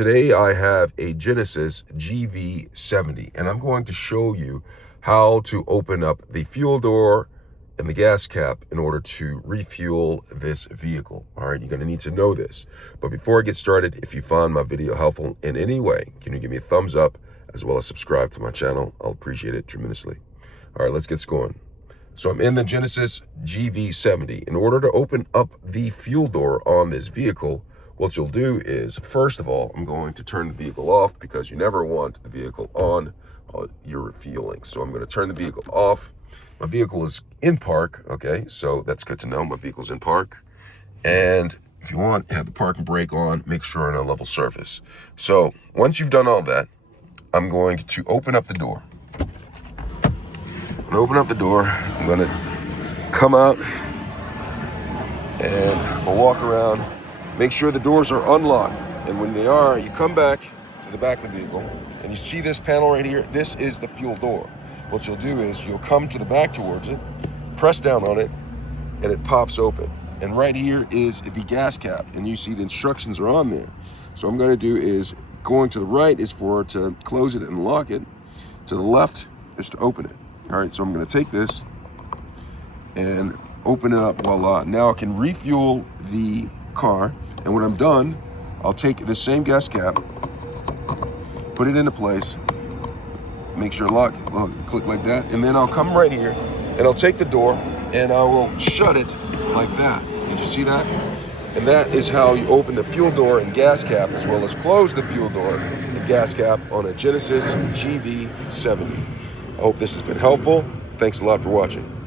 Today I have a Genesis GV70 and I'm going to show you how to open up the fuel door and the gas cap in order to refuel this vehicle. All right, you're going to need to know this. But before I get started, if you found my video helpful in any way, can you give me a thumbs up as well as subscribe to my channel? I'll appreciate it tremendously. All right, let's get going. So I'm in the Genesis GV70. In order to open up the fuel door on this vehicle, what you'll do is, first of all, I'm going to turn the vehicle off because you never want the vehicle on while you're refueling. So I'm going to turn the vehicle off. My vehicle is in park, okay? So that's good to know. My vehicle's in park. And if you want, have the parking brake on, make sure on a level surface. So once you've done all that, I'm going to open up the door. I'm going to open up the door. I'm going to come out and I'll walk around. Make sure the doors are unlocked. And when they are, you come back to the back of the vehicle and you see this panel right here. This is the fuel door. What you'll do is you'll come to the back towards it, press down on it, and it pops open. And right here is the gas cap. And you see the instructions are on there. So what I'm going to do is going to the right is for to close it and lock it. To the left is to open it. All right, so I'm going to take this and open it up. Voila. Now I can refuel the car. And when I'm done, I'll take the same gas cap, put it into place, make sure click like that, and then I'll come right here and I'll take the door and I will shut it like that. Did you see that? And that is how you open the fuel door and gas cap, as well as close the fuel door and gas cap on a Genesis GV70. I hope this has been helpful. Thanks a lot for watching.